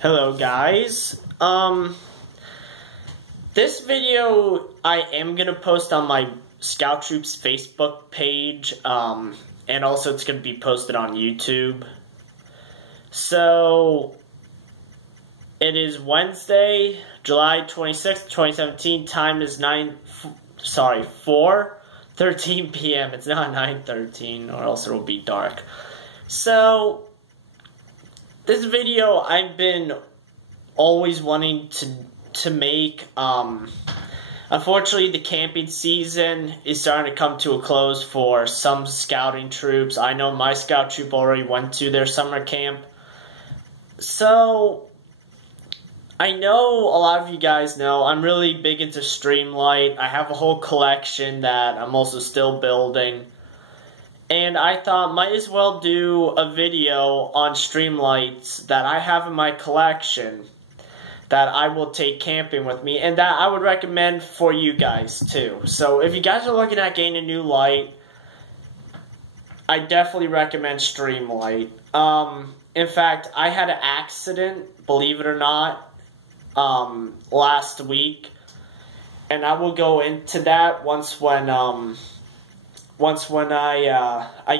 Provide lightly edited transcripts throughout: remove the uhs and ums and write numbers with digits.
Hello guys. This video I am gonna post on my Scout Troops Facebook page, and also it's gonna be posted on YouTube. So it is Wednesday, July 26th, 2017. Time is 4:13 p.m. It's not 9:13, or else it will be dark. So this video I've been always wanting to make. Unfortunately, the camping season is starting to come to a close for some scouting troops. I know my scout troop already went to their summer camp. So I know a lot of you guys know I'm really big into Streamlight. I have a whole collection that I'm also still building. And I thought might as well do a video on Streamlights that I have in my collection that I will take camping with me, and that I would recommend for you guys too. So if you guys are looking at getting a new light, I definitely recommend Streamlight. In fact, I had an accident, believe it or not, last week, and I will go into that once when I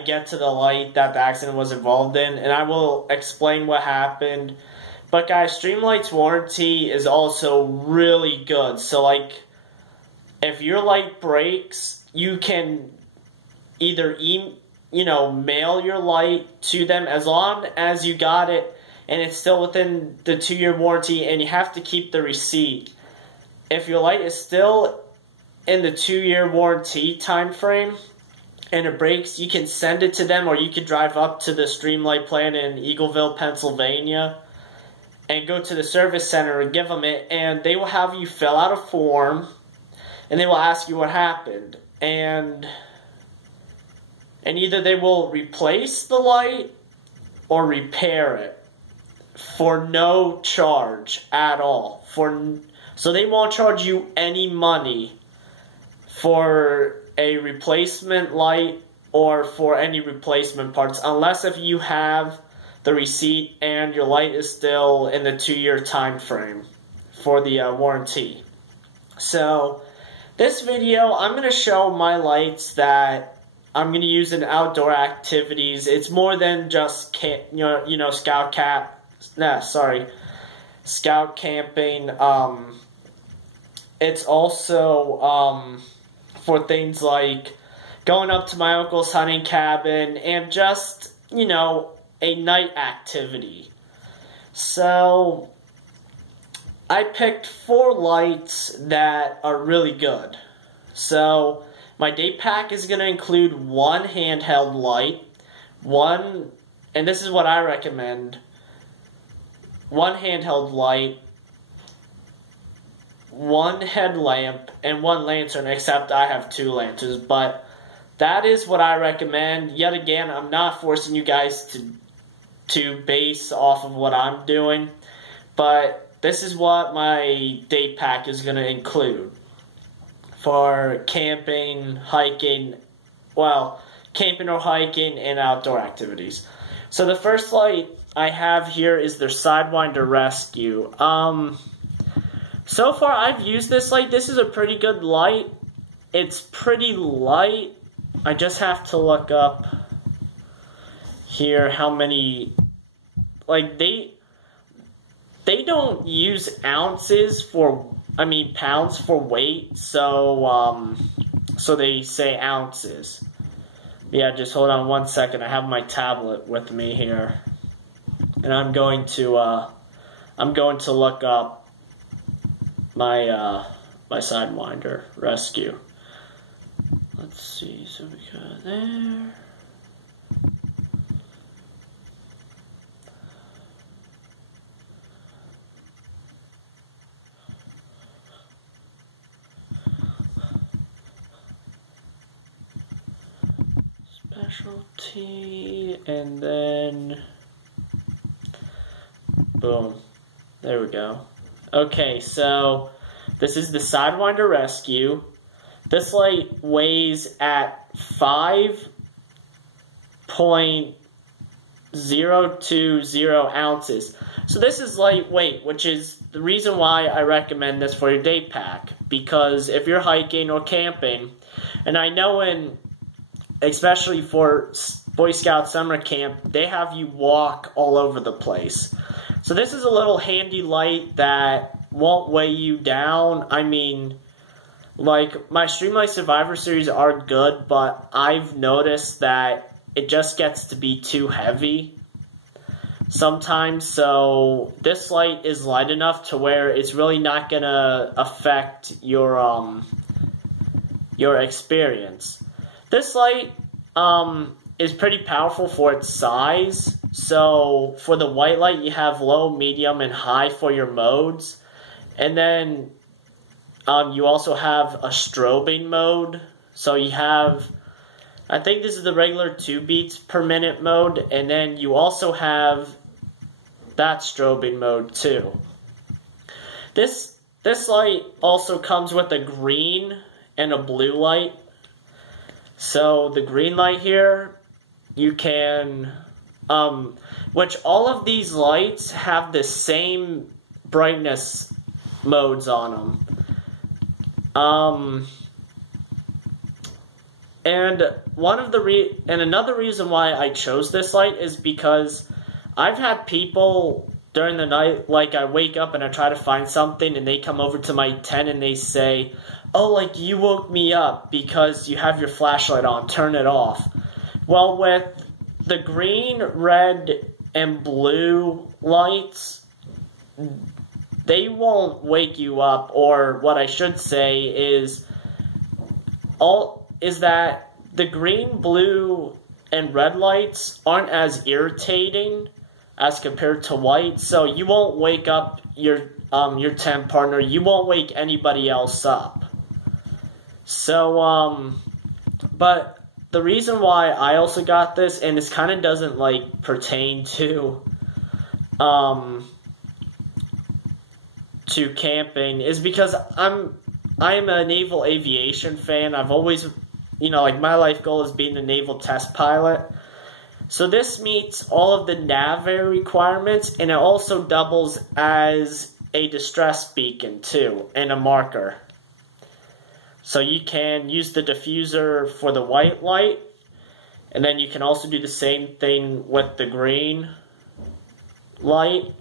get to the light that the accident was involved in, and I will explain what happened. But guys, Streamlight's warranty is also really good. So like, if your light breaks, you can either mail your light to them as long as you got it and it's still within the 2-year warranty, and you have to keep the receipt. If your light is still in the 2-year warranty time frame and it breaks, you can send it to them, or you can drive up to the Streamlight plant in Eagleville, Pennsylvania, and go to the service center and give them it, and they will have you fill out a form, and they will ask you what happened, and either they will replace the light or repair it for no charge at all. So they won't charge you any money for a replacement light or for any replacement parts, unless if you have the receipt and your light is still in the 2-year time frame for the warranty. So this video, I'm going to show my lights that I'm going to use in outdoor activities. It's more than just scout camping. It's also for things like going up to my uncle's hunting cabin and just, a night activity. So I picked 4 lights that are really good. So my day pack is going to include 1 handheld light, and this is what I recommend, 1 handheld light, 1 headlamp, and 1 lantern, except I have 2 lanterns. But that is what I recommend. Yet again, I'm not forcing you guys to base off of what I'm doing, but this is what my day pack is going to include for camping, hiking, camping or hiking and outdoor activities. So the first light I have here is their Sidewinder Rescue. So far I've used this light. This is a pretty good light. It's pretty light. I just have to look up here how many, they don't use ounces pounds for weight, so they say ounces. Yeah, just hold on 1 second. I have my tablet with me here, and I'm going to look up my my Sidewinder Rescue. Let's see, so we got there. Specialty, and then boom, there we go. Okay, so this is the Sidewinder Rescue. This light weighs at 5.0 0.020 ounces. So this is lightweight, which is the reason why I recommend this for your day pack. Because if you're hiking or camping, and I know especially for Boy Scout summer camp, they have you walk all over the place. So this is a little handy light that won't weigh you down. I mean, like, my Streamlight Survivor series are good, but I've noticed that it just gets to be too heavy sometimes. So this light is light enough to where it's really not gonna affect your experience. This light is pretty powerful for its size. So for the white light, you have low, medium, and high for your modes. And then you also have a strobing mode. So you have, I think this is the regular 2 beats per minute mode. And then you also have that strobing mode too. This light also comes with a green and a blue light. So the green light here, you can, which all of these lights have the same brightness modes on them. And another reason why I chose this light is because I've had people during the night, like I wake up and I try to find something and they come over to my tent and they say, "Oh, like you woke me up because you have your flashlight on, turn it off." Well, with the green, red, and blue lights, they won't wake you up, or what I should say is that the green, blue, and red lights aren't as irritating as compared to white, so you won't wake up your tent partner, you won't wake anybody else up. So, but the reason why I also got this, and this kind of doesn't, like, pertain to camping, is because I'm a naval aviation fan. I've always, like, my life goal is being a naval test pilot. So this meets all of the NAVAIR requirements, and it also doubles as a distress beacon, too, and a marker. So you can use the diffuser for the white light, and then you can also do the same thing with the green light.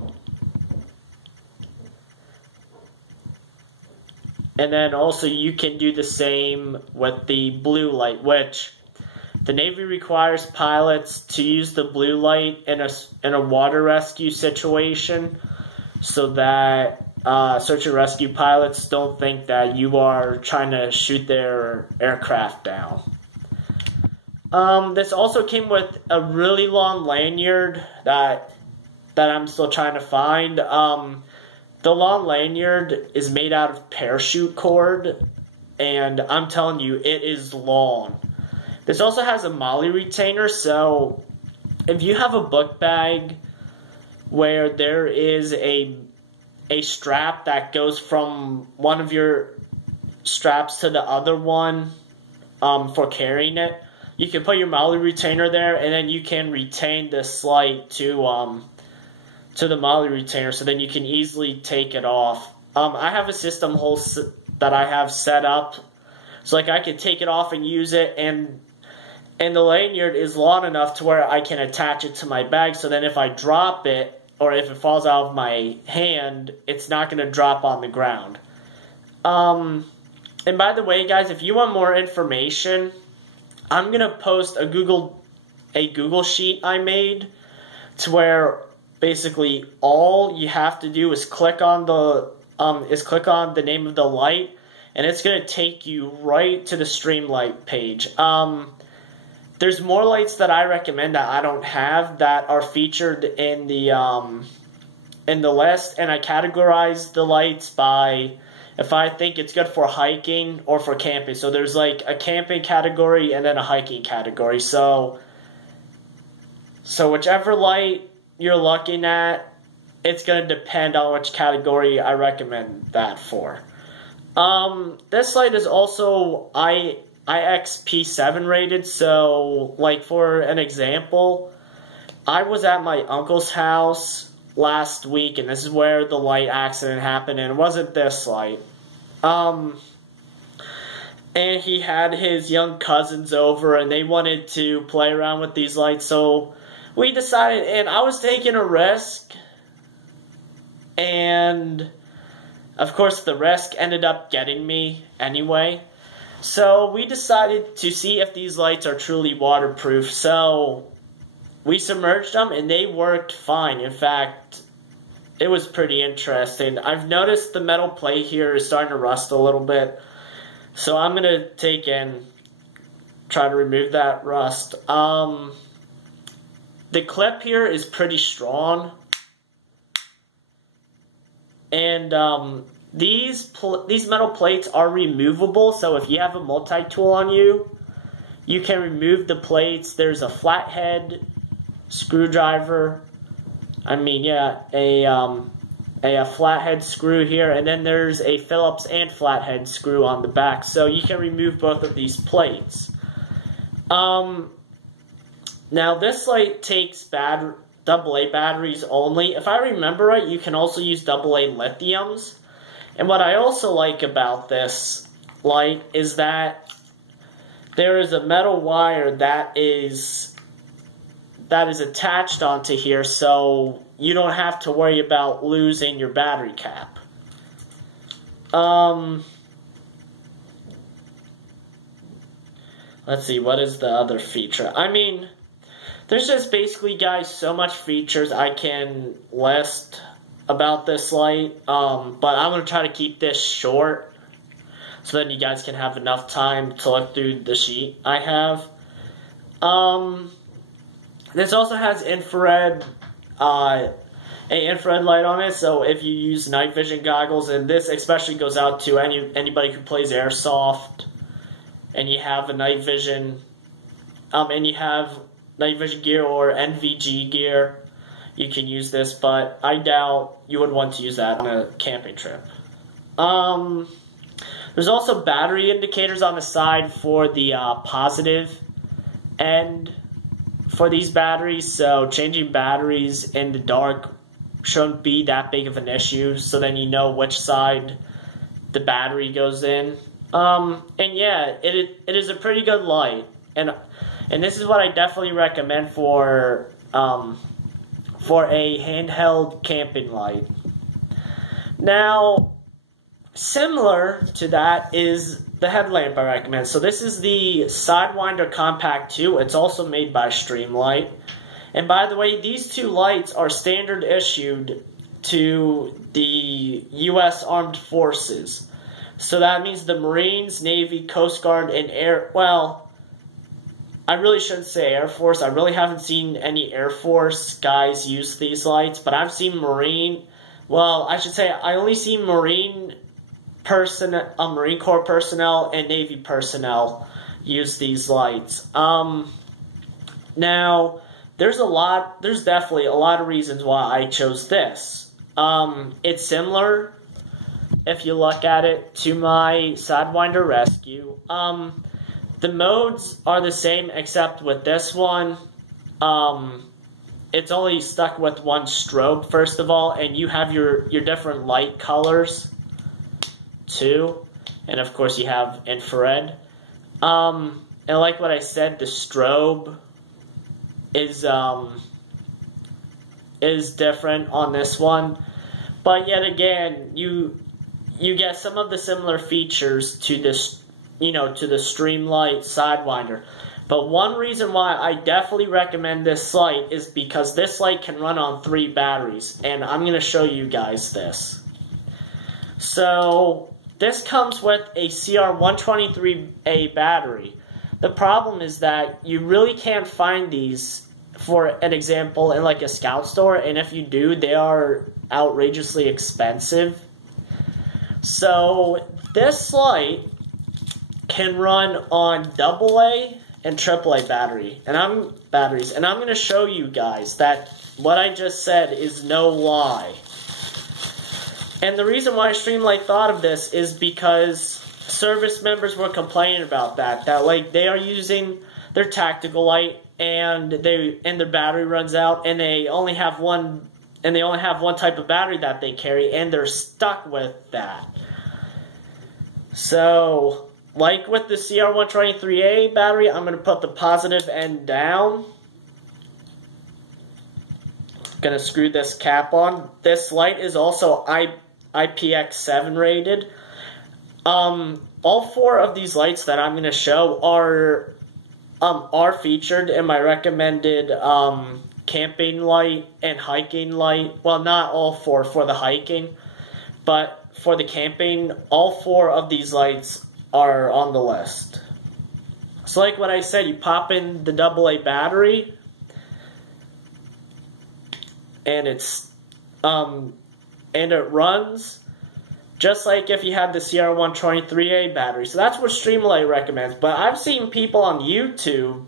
And then also you can do the same with the blue light, which the Navy requires pilots to use the blue light in a water rescue situation, so that search and rescue pilots don't think that you are trying to shoot their aircraft down. This also came with a really long lanyard that I'm still trying to find. The long lanyard is made out of parachute cord, and I'm telling you, it is long. This also has a MOLLE retainer, so if you have a book bag where there is a strap that goes from one of your straps to the other one for carrying it, you can put your MOLLE retainer there, and then you can retain this light to the MOLLE retainer, so then you can easily take it off. I have a system hole that I have set up, so like I can take it off and use it, and the lanyard is long enough to where I can attach it to my bag, so then if I drop it, or if it falls out of my hand, it's not going to drop on the ground. And by the way, guys, if you want more information, I'm going to post a Google sheet I made to where basically all you have to do is click on the name of the light, and it's going to take you right to the Streamlight page. There's more lights that I recommend that I don't have that are featured in the list, and I categorize the lights by if I think it's good for hiking or for camping. So there's like a camping category and then a hiking category. So whichever light you're looking at, it's going to depend on which category I recommend that for. This light is also IXP7 rated, so like for an example, I was at my uncle's house last week, and this is where the light accident happened, and it wasn't this light. And he had his young cousins over, and they wanted to play around with these lights, so we decided, and I was taking a risk, and of course the risk ended up getting me anyway. So we decided to see if these lights are truly waterproof, so we submerged them, and they worked fine. In fact, it was pretty interesting. I've noticed the metal plate here is starting to rust a little bit, so I'm going to take and try to remove that rust. The clip here is pretty strong. And these metal plates are removable, so if you have a multi-tool on you, you can remove the plates. There's a flathead screwdriver. A flathead screw here, and then there's a Phillips and flathead screw on the back, so you can remove both of these plates. Now this light takes AA batteries only. If I remember right, you can also use AA lithiums. And what I also like about this light is that there is a metal wire that is attached onto here, so you don't have to worry about losing your battery cap. Let's see, what is the other feature? There's just basically, guys, so much features I can list about this light, but I'm going to try to keep this short so that you guys can have enough time to look through the sheet I have. This also has infrared light on it, so if you use night vision goggles, and this especially goes out to anybody who plays airsoft, and you have a night vision, gear or NVG gear, you can use this, but I doubt you would want to use that on a camping trip. There's also battery indicators on the side for the positive end for these batteries, so changing batteries in the dark shouldn't be that big of an issue, so then you know which side the battery goes in. And yeah, it is a pretty good light, and this is what I definitely recommend for a handheld camping light. Now, similar to that is the headlamp I recommend. So this is the Sidewinder Compact 2. It's also made by Streamlight. And by the way, these two lights are standard issued to the U.S. Armed Forces. So that means the Marines, Navy, Coast Guard, and I really shouldn't say Air Force. I really haven't seen any Air Force guys use these lights, but I've seen I only seen Marine Corps personnel and Navy personnel use these lights. Now, there's definitely a lot of reasons why I chose this. It's similar, if you look at it, to my Sidewinder Rescue. The modes are the same, except with this one, it's only stuck with one strobe, first of all, and you have your different light colors, too. And, of course, you have infrared. And like what I said, the strobe is different on this one. But yet again, you get some of the similar features to this, to the Streamlight Sidewinder. But one reason why I definitely recommend this light is because this light can run on 3 batteries, and I'm going to show you guys this. So, this comes with a CR123A battery. The problem is that you really can't find these, for an example, in like a Scout store, and if you do, they are outrageously expensive. So, this light can run on AA and AAA batteries, and I'm going to show you guys that what I just said is no lie. And the reason why Streamlight thought of this is because service members were complaining about that like they're their tactical light, and their battery runs out, and they only have one type of battery that they carry, and they're stuck with that. So, like with the CR123A battery, I'm going to put the positive end down. Going to screw this cap on. This light is also IPX7 rated. All 4 of these lights that I'm going to show are featured in my recommended camping light and hiking light. Well, not all 4 for the hiking, but for the camping, all 4 of these lights are on the list. So like what I said, you pop in the AA battery, and it runs just like if you had the CR123A battery. So that's what Streamlight recommends. But I've seen people on YouTube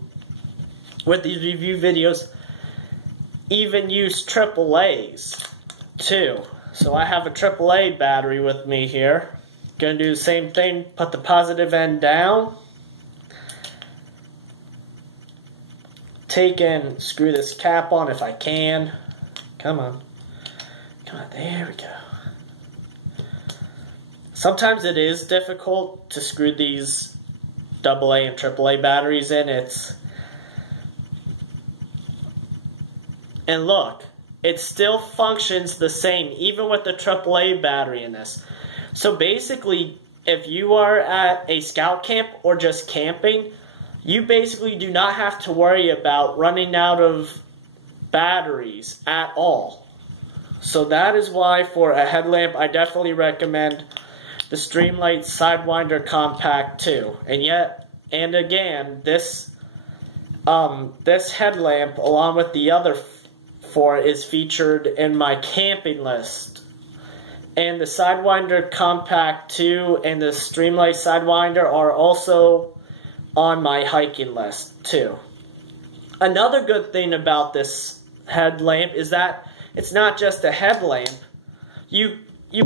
with these review videos even use AAAs too. So I have a AAA battery with me here. Gonna do the same thing, put the positive end down. Screw this cap on if I can. Come on. Come on, there we go. Sometimes it is difficult to screw these AA and AAA batteries in. And look, it still functions the same, even with the AAA battery in this. So basically, if you are at a scout camp or just camping, you basically do not have to worry about running out of batteries at all. So that is why for a headlamp, I definitely recommend the Streamlights Sidewinder Compact 2. And again, this headlamp, along with the other 4, is featured in my camping list. And the Sidewinder Compact 2 and the Streamlight Sidewinder are also on my hiking list too. Another good thing about this headlamp is that it's not just a headlamp. You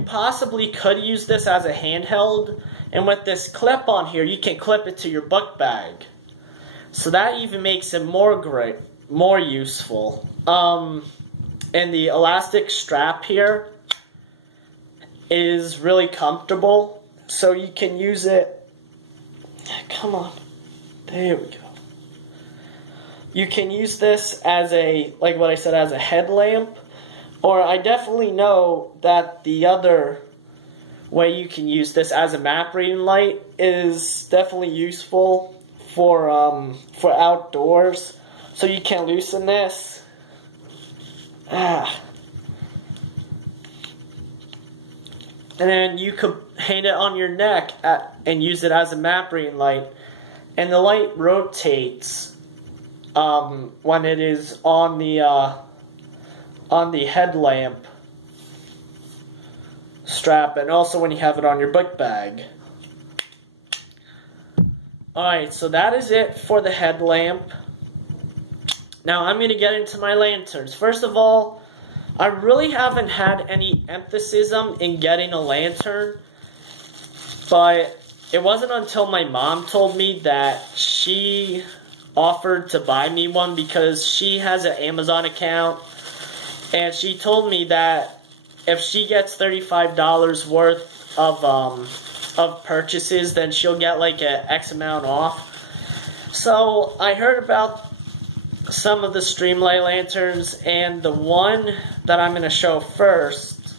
possibly could use this as a handheld, and with this clip on here, you can clip it to your book bag. So that even makes it more useful. And the elastic strap here is really comfortable, so you can use it. Come on, there we go. You can use this as like what I said, as a headlamp, or I definitely know that the other way you can use this as a map reading light is definitely useful for outdoors. So you can loosen this. And then you could hang it on your neck and use it as a map reading light. And the light rotates when it is on the headlamp strap, and also when you have it on your book bag. Alright, so that is it for the headlamp. Now I'm going to get into my lanterns. First of all, I really haven't had any emphasis in getting a lantern, but it wasn't until my mom told me that she offered to buy me one because she has an Amazon account, and she told me that if she gets $35 worth of purchases, then she'll get like an X amount off. So I heard about some of the Streamlight lanterns, and the one that I'm going to show first,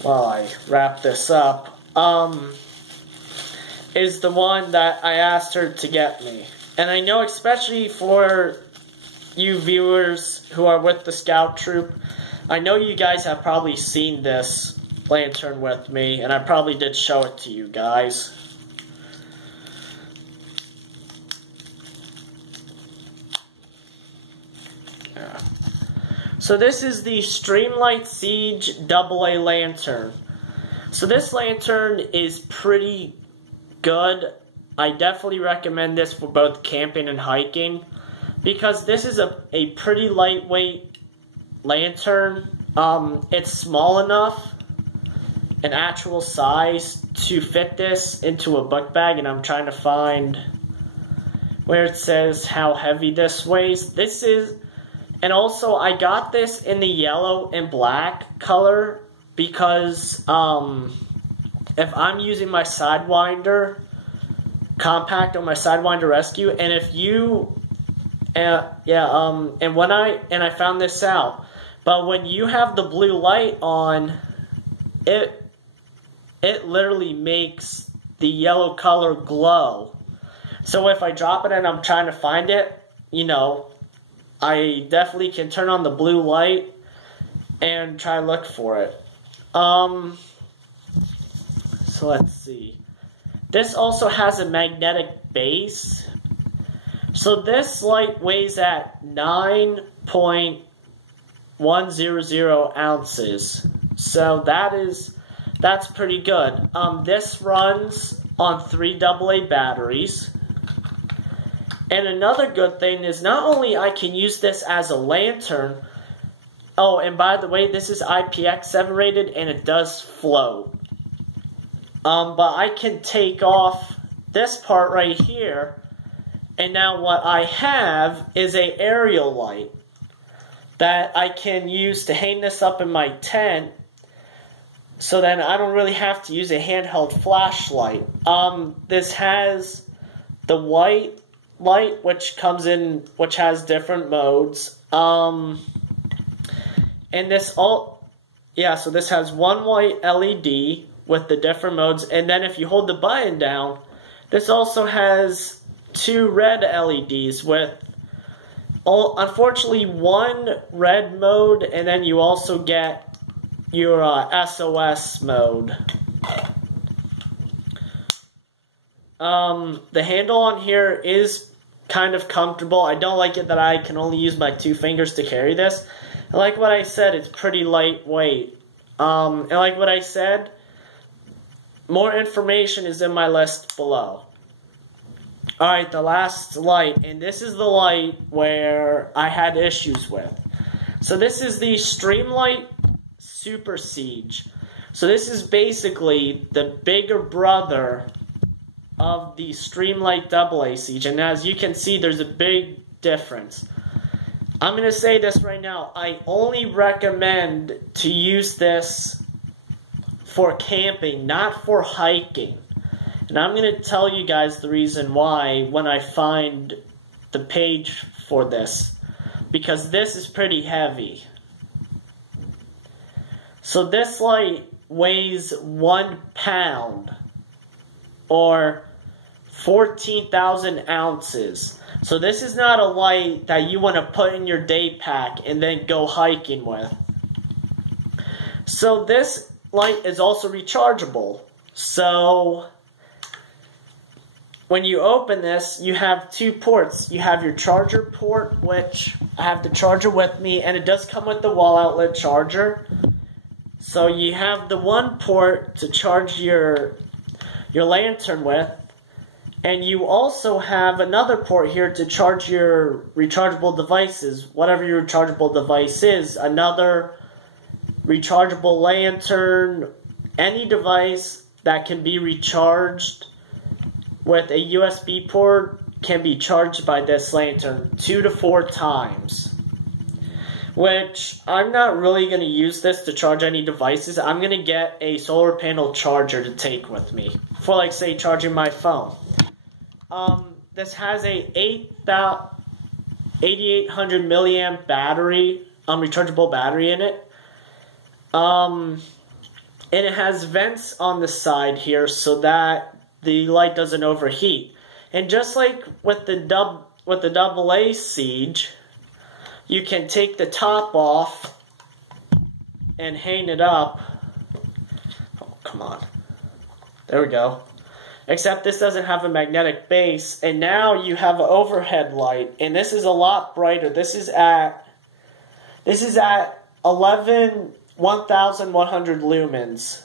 while I wrap this up, is the one that I asked her to get me. And I know, especially for you viewers who are with the Scout Troop, I know you guys have probably seen this lantern with me, and I probably did show it to you guys. So this is the Streamlight Siege AA lantern. So this lantern is pretty good. I definitely recommend this for both camping and hiking, because this is a pretty lightweight lantern. It's small enough an actual size to fit this into a book bag, and I'm trying to find where it says how heavy this weighs. This is, and also I got this in the yellow and black color because if I'm using my Sidewinder Compact or my Sidewinder Rescue, and if you, and I found this out, but when you have the blue light on, it literally makes the yellow color glow. So if I drop it and I'm trying to find it, you know, I definitely can turn on the blue light and try to look for it. So let's see. This also has a magnetic base. So this light weighs at 9.100 ounces. So that's pretty good. This runs on 3 AA batteries. And another good thing is not only I can use this as a lantern. Oh, and by the way, this is IPX7 rated and it does float. But I can take off this part right here, and now what I have is a aerial light that I can use to hang this up in my tent, so then I don't really have to use a handheld flashlight. This has the white light, which has different modes. And this so this has one white LED with the different modes, and then if you hold the button down, this also has 2 red LEDs with, unfortunately, 1 red mode, and then you also get your SOS mode. The handle on here is kind of comfortable. I don't like it that I can only use my 2 fingers to carry this. And like what I said, it's pretty lightweight. And like what I said, more information is in my list below. Alright, the last light, and this is the light where I had issues with. So this is the Streamlight Super Siege. So this is basically the bigger brother of the Streamlight AA Siege, and as you can see, there's a big difference. I'm going to say this right now, I only recommend to use this for camping, not for hiking. And I'm going to tell you guys the reason why when I find the page for this. Because this is pretty heavy. So this light weighs 1 pound, or 14,000 ounces. So this is not a light that you want to put in your day pack and then go hiking with. So this light is also rechargeable. So when you open this, you have 2 ports. You have your charger port, which I have the charger with me, and it does come with the wall outlet charger. So you have the one port to charge your lantern with, and you also have another port here to charge your rechargeable devices, whatever your rechargeable device is, another rechargeable lantern, any device that can be recharged with a USB port can be charged by this lantern 2 to 4 times. Which, I'm not really going to use this to charge any devices. I'm going to get a solar panel charger to take with me for, like, say, charging my phone. This has a 8800 milliamp battery, rechargeable battery in it. And it has vents on the side here so that the light doesn't overheat. And just like with the AA Siege, you can take the top off and hang it up. Oh, come on. There we go. Except this doesn't have a magnetic base, and now you have an overhead light, and this is a lot brighter. This is at 11,100 lumens.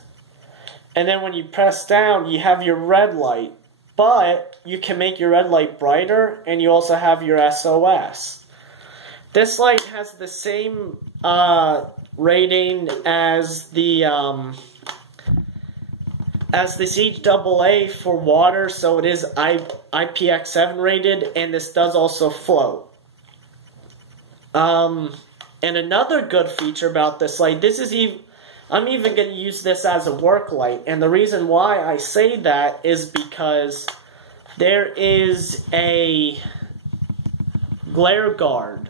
And then when you press down, you have your red light, but you can make your red light brighter, and you also have your SOS. This light has the same rating as the as the Siege AA for water, so it is IPX7 rated, and this does also float. And another good feature about this light, I'm even going to use this as a work light, and the reason why I say that is because there is a glare guard.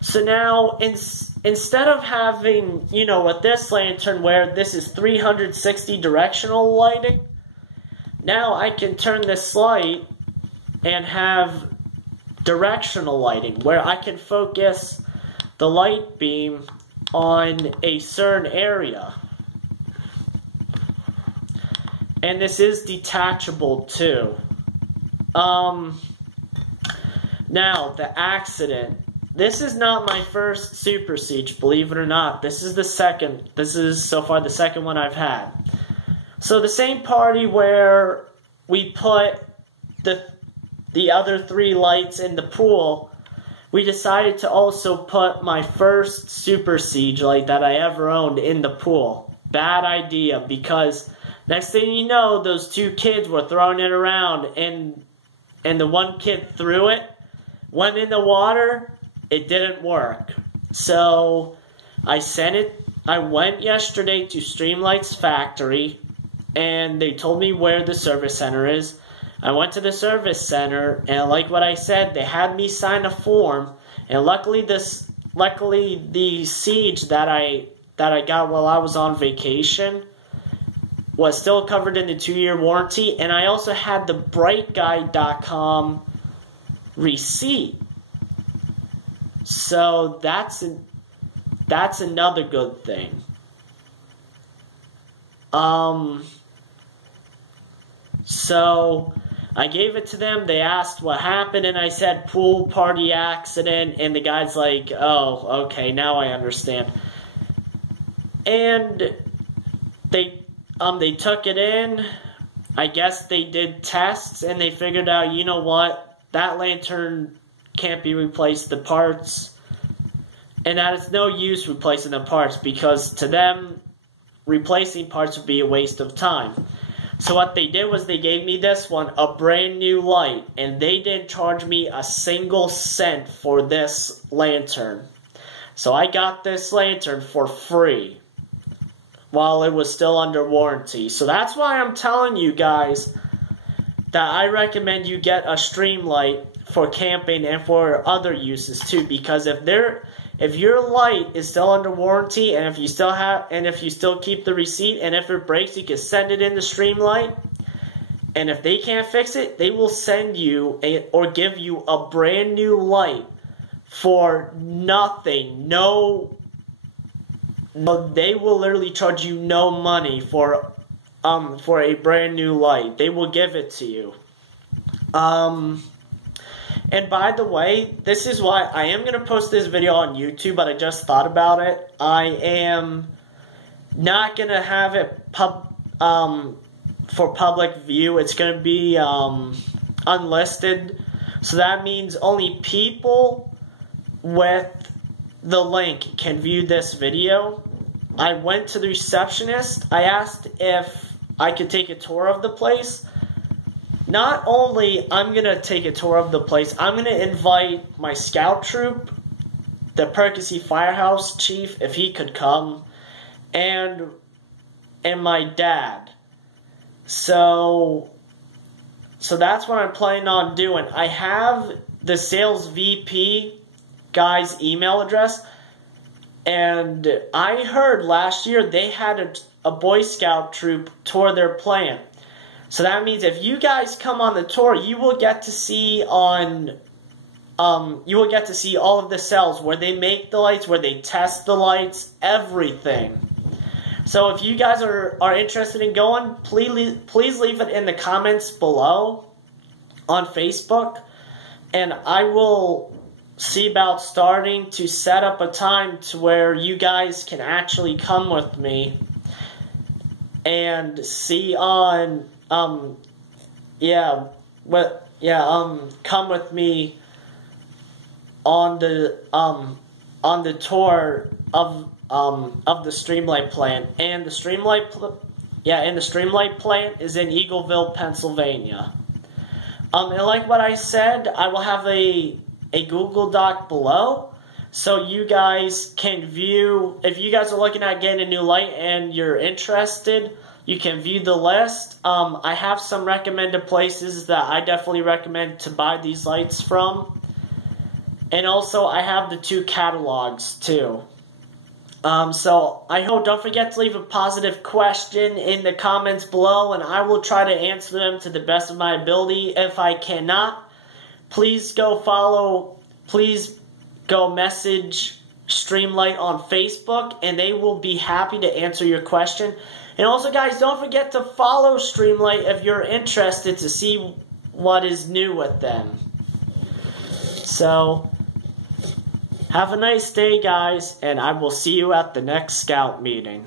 So now, instead of having, with this lantern where this is 360 directional lighting, now I can turn this light and have directional lighting, where I can focus the light beam on a certain area. And this is detachable too. Now, the accident. This is not my first Super Siege, believe it or not. This is the second. This is so far the second one I've had. So the same party where we put the other 3 lights in the pool, we decided to also put my first Super Siege light that I ever owned in the pool. Bad idea, because next thing you know, those 2 kids were throwing it around, and the one kid threw it, went in the water, it didn't work. So I went yesterday to Streamlights factory, and they told me where the service center is. I went to the service center, and like what I said, they had me sign a form, and luckily the Siege that I got while I was on vacation was still covered in the 2-year warranty, and I also had the brightguide.com receipt. So that's another good thing. So I gave it to them. They asked what happened, and I said pool party accident, and the guy's like, "Oh, okay, now I understand." And they took it in. I guess they did tests, and they figured out, you know what, that lantern can't be replaced, the parts, and that it's no use replacing the parts, because to them, replacing parts would be a waste of time. So what they did was they gave me this one, a brand new light, and they didn't charge me a single cent for this lantern. So I got this lantern for free while it was still under warranty. So that's why I'm telling you guys that I recommend you get a Streamlight for camping and for other uses too, because if your light is still under warranty, and if you still keep the receipt, and if it breaks, you can send it in to Streamlight, and if they can't fix it, they will send you or give you a brand new light for nothing. They will literally charge you no money for a brand new light. They will give it to you. And by the way, this is why I am going to post this video on YouTube, but I just thought about it. I am not going to have it for public view. It's going to be unlisted. So that means only people with the link can view this video. I went to the receptionist. I asked if I could take a tour of the place. Not only I'm going to take a tour of the place, I'm going to invite my scout troop, the Percy Firehouse chief, if he could come, and my dad. So that's what I'm planning on doing. I have the sales VP guy's email address, and I heard last year they had a Boy Scout troop tour their plant. So that means if you guys come on the tour, you will get to see all of the cells where they make the lights, where they test the lights, everything. So if you guys are interested in going, please leave it in the comments below on Facebook, and I will see about starting to set up a time to where you guys can actually come with me and see on come with me on the tour of the Streamlight plant. And the Streamlight Yeah, and the Streamlight plant is in Eagleville, Pennsylvania. And like what I said, I will have a Google Doc below, so you guys can view, if you guys are looking at getting a new light and you're interested, you can view the list. I have some recommended places that I definitely recommend to buy these lights from. And also, I have the 2 catalogs, too. So, I hope, don't forget to leave a positive question in the comments below, and I will try to answer them to the best of my ability. If I cannot, please go message Streamlight on Facebook, and they will be happy to answer your question. And also, guys, don't forget to follow Streamlight if you're interested to see what is new with them. So, have a nice day, guys, and I will see you at the next Scout meeting.